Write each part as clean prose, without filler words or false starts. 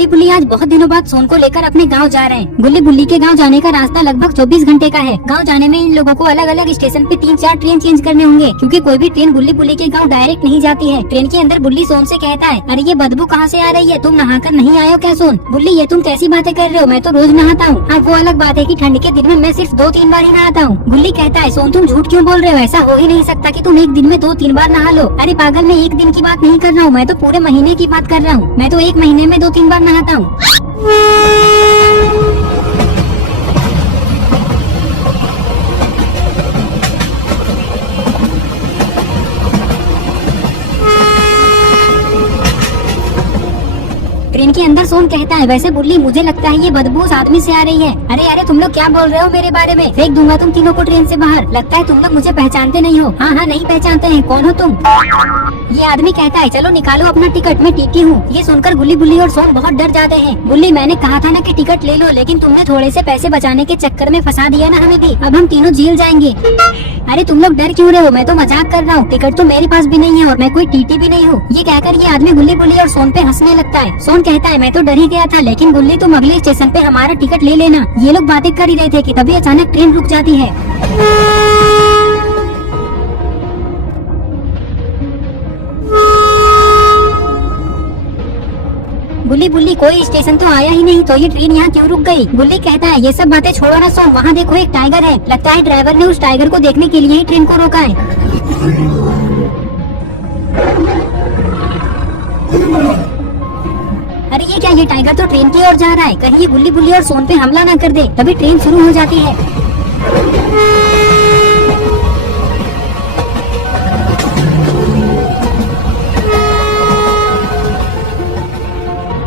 गुल्ली बुल्ली आज बहुत दिनों बाद सोन को लेकर अपने गांव जा रहे हैं। गुल्ली बुल्ली के गांव जाने का रास्ता लगभग 24 घंटे का है। गांव जाने में इन लोगों को अलग अलग स्टेशन पे 3-4 ट्रेन चेंज करने होंगे, क्योंकि कोई भी ट्रेन गुल्ली बुल्ली के गांव डायरेक्ट नहीं जाती है। ट्रेन के अंदर बुल्ली सोन से कहता है, अरे ये बदबू कहाँ से आ रही है, तुम नहाकर नहीं आए हो क्या सोन? बुल्ली, ये तुम कैसी बातें कर रहे हो, मैं तो रोज नहाता हूँ। हाँ, वो अलग बात है कि ठंड के दिन में मैं सिर्फ 2-3 बार ही नहाता हूँ। गुल्ली कहता है, सोन तुम झूठ क्यों बोल रहे हो, ऐसा हो ही नहीं सकता कि तुम एक दिन में 2-3 बार नहा लो। अरे पागल, मैं एक दिन की बात नहीं कर रहा हूँ, मैं तो पूरे महीने की बात कर रहा हूँ। मैं तो एक महीने में 2-3 बार नहाता हूँ। ट्रेन के अंदर सोन कहता है, वैसे बुल्ली मुझे लगता है ये बदबू उस आदमी से आ रही है। अरे अरे, तुम लोग क्या बोल रहे हो मेरे बारे में, फेंक दूंगा तुम तीनों को ट्रेन से बाहर। लगता है तुम लोग मुझे पहचानते नहीं हो। हाँ हाँ, नहीं पहचानते हैं, कौन हो तुम? ये आदमी कहता है, चलो निकालो अपना टिकट, मैं टीटी हूँ। ये सुनकर गुल्ली बुल्ली और सोन बहुत डर जाते हैं। बुल्ली, मैंने कहा था ना कि टिकट ले लो, लेकिन तुमने थोड़े से पैसे बचाने के चक्कर में फंसा दिया ना हमें भी। अब हम तीनों जेल जाएंगे। अरे तुम लोग डर क्यों रहे हो, मैं तो मजाक कर रहा हूँ। टिकट तो मेरे पास भी नहीं है और मैं कोई टीटी भी नहीं हूँ। ये कहकर ये आदमी गुल्ली बुल्ली और सोन पे हंसने लगता है। सोन कहता है, मैं तो डर ही गया था, लेकिन गुल्ली तुम अगले स्टेशन पे हमारा टिकट ले लेना। ये लोग बातें कर ही रहे थे कि तभी अचानक ट्रेन रुक जाती है। गुल्ली बुल्ली, कोई स्टेशन तो आया ही नहीं, तो ये ट्रेन यहाँ क्यों रुक गई? गुल्ली कहता है, ये सब बातें छोड़ो ना सोन, वहाँ देखो एक टाइगर है। लगता है ड्राइवर ने उस टाइगर को देखने के लिए ही ट्रेन को रोका है। अरे ये क्या, ये टाइगर तो ट्रेन की ओर जा रहा है, कहीं ये गुल्ली बुल्ली और सोन पे हमला ना कर दे। तभी ट्रेन शुरू हो जाती है।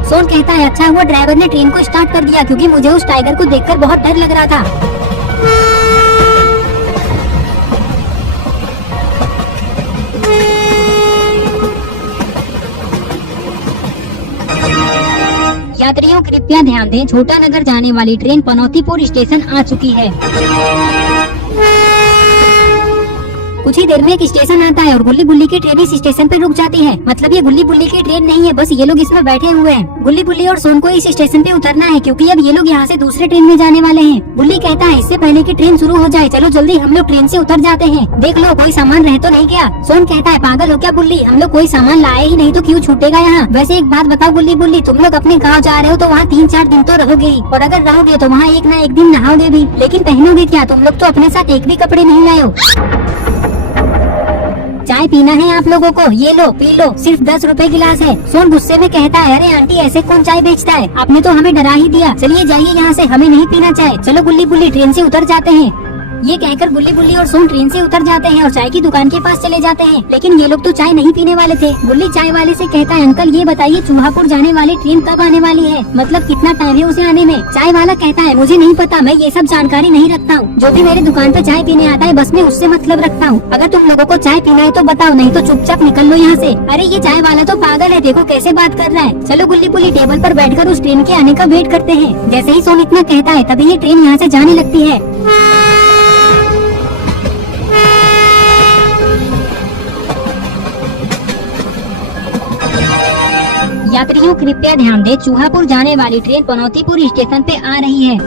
सोन कहता है, अच्छा हुआ ड्राइवर ने ट्रेन को स्टार्ट कर दिया, क्योंकि मुझे उस टाइगर को देखकर बहुत डर लग रहा था। यात्रियों कृपया ध्यान दें, छोटा नगर जाने वाली ट्रेन पनौतीपुर स्टेशन आ चुकी है। कुछ ही देर में एक स्टेशन आता है और गुल्ली बुल्ली की ट्रेन इस स्टेशन पर रुक जाती है। मतलब ये गुल्ली बुल्ली की ट्रेन नहीं है, बस ये लोग इसमें बैठे हुए हैं। गुल्ली बुल्ली और सोन को इस स्टेशन पे उतरना है, क्योंकि अब ये लोग यहाँ से दूसरे ट्रेन में जाने वाले हैं। गुल्ली कहता है, इससे पहले कि ट्रेन शुरू हो जाए, चलो जल्दी हम लोग ट्रेन से उतर जाते हैं। देख लो कोई सामान रह तो नहीं गया। सोन कहता है, पागल हो क्या बुल्ली, हम लोग कोई सामान लाए ही नहीं तो क्यों छूटेगा यहाँ। वैसे एक बात बताओ गुल्ली बुल्ली, तुम लोग अपने गाँव जा रहे हो तो वहाँ 3-4 दिन तो रहोगे ही, और अगर रहोगे तो वहाँ एक न एक दिन नहाओगे भी, लेकिन पहनोगे क्या? तुम लोग तो अपने साथ एक भी कपड़े नहीं लाए हो। चाय पीना है आप लोगों को, ये लो पी लो, सिर्फ 10 रुपए गिलास है। सोन गुस्से में कहता है, अरे आंटी ऐसे कौन चाय बेचता है, आपने तो हमें डरा ही दिया। चलिए जाइए यहाँ से, हमें नहीं पीना चाय। चलो गुल्ली बुल्ली, ट्रेन से उतर जाते हैं। ये कहकर गुल्ली बुल्ली और सोन ट्रेन से उतर जाते हैं और चाय की दुकान के पास चले जाते हैं। लेकिन ये लोग तो चाय नहीं पीने वाले थे। गुल्ली चाय वाले से कहता है, अंकल ये बताइए चूहापुर जाने वाली ट्रेन कब आने वाली है, मतलब कितना टाइम है उसे आने में? चाय वाला कहता है, मुझे नहीं पता, मैं ये सब जानकारी नहीं रखता हूँ। जो भी मेरे दुकान पे चाय पीने आता है बस मैं उससे मतलब रखता हूँ। अगर तुम लोगों को चाय पीना है तो बताओ, नहीं तो चुपचाप निकल लो यहाँ से। अरे ये चाय वाला तो पागल है, देखो कैसे बात कर रहा है। चलो गुल्ली बुल्ली, टेबल पर बैठकर उस ट्रेन के आने का वेट करते हैं। जैसे ही सोन इतना कहता है तभी ये ट्रेन यहाँ से जाने लगती है। यात्रियों कृपया ध्यान दें, चूहापुर जाने वाली ट्रेन पनौतीपुर स्टेशन पे आ रही है।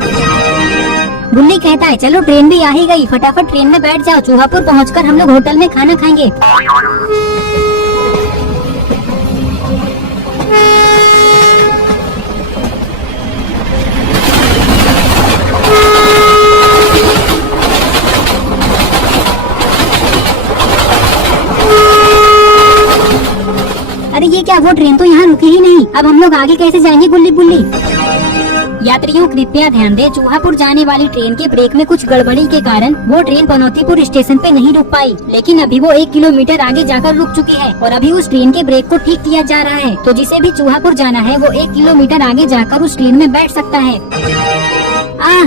गुल्ली कहता है, चलो ट्रेन भी आ ही गई, फटाफट ट्रेन में बैठ जाओ, चूहापुर पहुंचकर हम लोग होटल में खाना खाएंगे। अरे ये क्या, वो ट्रेन तो यहाँ रुकी ही नहीं, अब हम लोग आगे कैसे जाएंगे गुल्ली बुल्ली? यात्रियों कृपया ध्यान दें, चूहापुर जाने वाली ट्रेन के ब्रेक में कुछ गड़बड़ी के कारण वो ट्रेन पनौतीपुर स्टेशन पे नहीं रुक पाई, लेकिन अभी वो 1 किलोमीटर आगे जाकर रुक चुकी है और अभी उस ट्रेन के ब्रेक को ठीक किया जा रहा है। तो जिसे भी चूहापुर जाना है वो 1 किलोमीटर आगे जाकर उस ट्रेन में बैठ सकता है।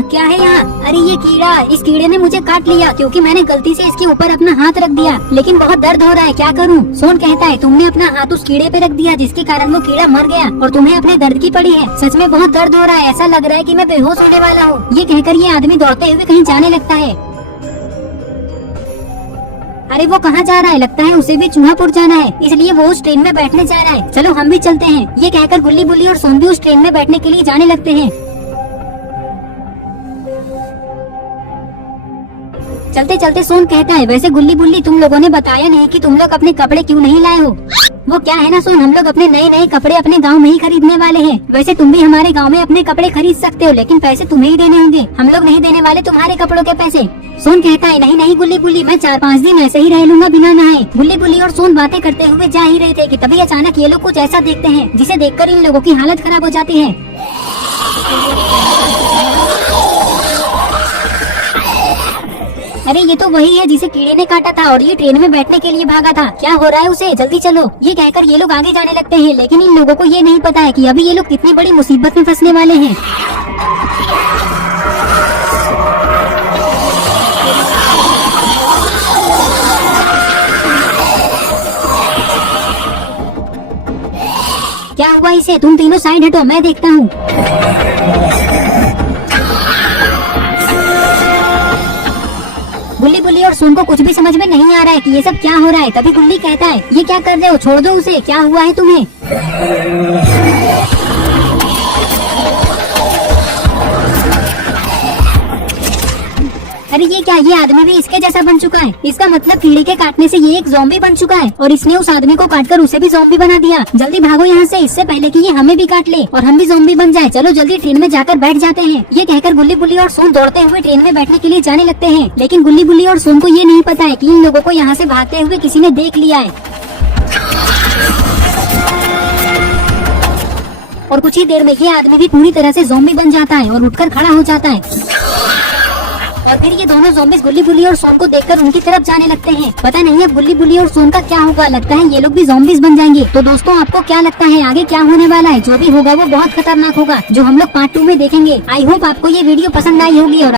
क्या है यहाँ? अरे ये कीड़ा, इस कीड़े ने मुझे काट लिया क्योंकि मैंने गलती से इसके ऊपर अपना हाथ रख दिया, लेकिन बहुत दर्द हो रहा है, क्या करूँ? सोन कहता है, तुमने अपना हाथ उस कीड़े पे रख दिया जिसके कारण वो कीड़ा मर गया और तुम्हें अपने दर्द की पड़ी है। सच में बहुत दर्द हो रहा है, ऐसा लग रहा है कि मैं बेहोश होने वाला हूँ। ये कहकर ये आदमी दौड़ते हुए कहीं जाने लगता है। अरे वो कहाँ जा रहा है? लगता है उसे भी चूहापुर जाना है, इसलिए वो उस ट्रेन में बैठने जा रहा है। चलो हम भी चलते हैं। ये कहकर गुल्ली बुल्ली और सोन भी उस ट्रेन में बैठने के लिए जाने लगते हैं। चलते चलते सोन कहता है, वैसे गुल्ली बुल्ली तुम लोगों ने बताया नहीं कि तुम लोग अपने कपड़े क्यों नहीं लाए हो। वो क्या है ना सोन, हम लोग अपने नए नए कपड़े अपने गांव में ही खरीदने वाले हैं। वैसे तुम भी हमारे गांव में अपने कपड़े खरीद सकते हो, लेकिन पैसे तुम्हें ही देने होंगे, हम लोग नहीं देने वाले तुम्हारे कपड़ों के पैसे। सोन कहता है, नहीं नहीं गुल्ली बुल्ली, मैं 4-5 दिन ऐसे ही रह लूंगा बिना नहाए। गुल्ली बुल्ली और सोन बातें करते हुए जा ही रहे थे कि तभी अचानक ये लोग कुछ ऐसा देखते हैं जिसे देखकर इन लोगों की हालत खराब हो जाती है। अरे ये तो वही है जिसे कीड़े ने काटा था और ये ट्रेन में बैठने के लिए भागा था। क्या हो रहा है उसे? जल्दी चलो। ये कहकर ये लोग आगे जाने लगते हैं, लेकिन इन लोगों को ये नहीं पता है कि अभी ये लोग कितनी बड़ी मुसीबत में फंसने वाले हैं। क्या हुआ इसे? तुम तीनों साइड हटो, मैं देखता हूँ। गुल्ली बुल्ली और सोन को कुछ भी समझ में नहीं आ रहा है कि ये सब क्या हो रहा है। तभी गुल्ली कहता है, ये क्या कर रहे हो? छोड़ दो उसे, क्या हुआ है तुम्हें? अरे ये क्या, ये आदमी भी इसके जैसा बन चुका है। इसका मतलब कीड़े के काटने से ये एक ज़ॉम्बी बन चुका है और इसने उस आदमी को काटकर उसे भी ज़ॉम्बी बना दिया। जल्दी भागो यहाँ से, इससे पहले कि ये हमें भी काट ले और हम भी ज़ॉम्बी बन जाए। चलो जल्दी ट्रेन में जाकर बैठ जाते हैं। ये कहकर गुल्ली बुल्ली और सोन दौड़ते हुए ट्रेन में बैठने के लिए जाने लगते हैं, लेकिन गुल्ली बुल्ली और सोन को ये नहीं पता है कि इन लोगों को यहाँ से भागते हुए किसी ने देख लिया है। और कुछ ही देर में ये आदमी भी पूरी तरह से ज़ॉम्बी बन जाता है और उठकर खड़ा हो जाता है। और फिर ये दोनों ज़ॉम्बीज़ गुल्ली बुल्ली और सोन को देखकर उनकी तरफ जाने लगते हैं। पता नहीं अब गुल्ली बुल्ली और सोन का क्या होगा, लगता है ये लोग भी ज़ॉम्बीज़ बन जाएंगे। तो दोस्तों आपको क्या लगता है आगे क्या होने वाला है? जो भी होगा वो बहुत खतरनाक होगा, जो हम लोग पार्ट 2 में देखेंगे। आई होप आपको ये वीडियो पसंद आई होगी और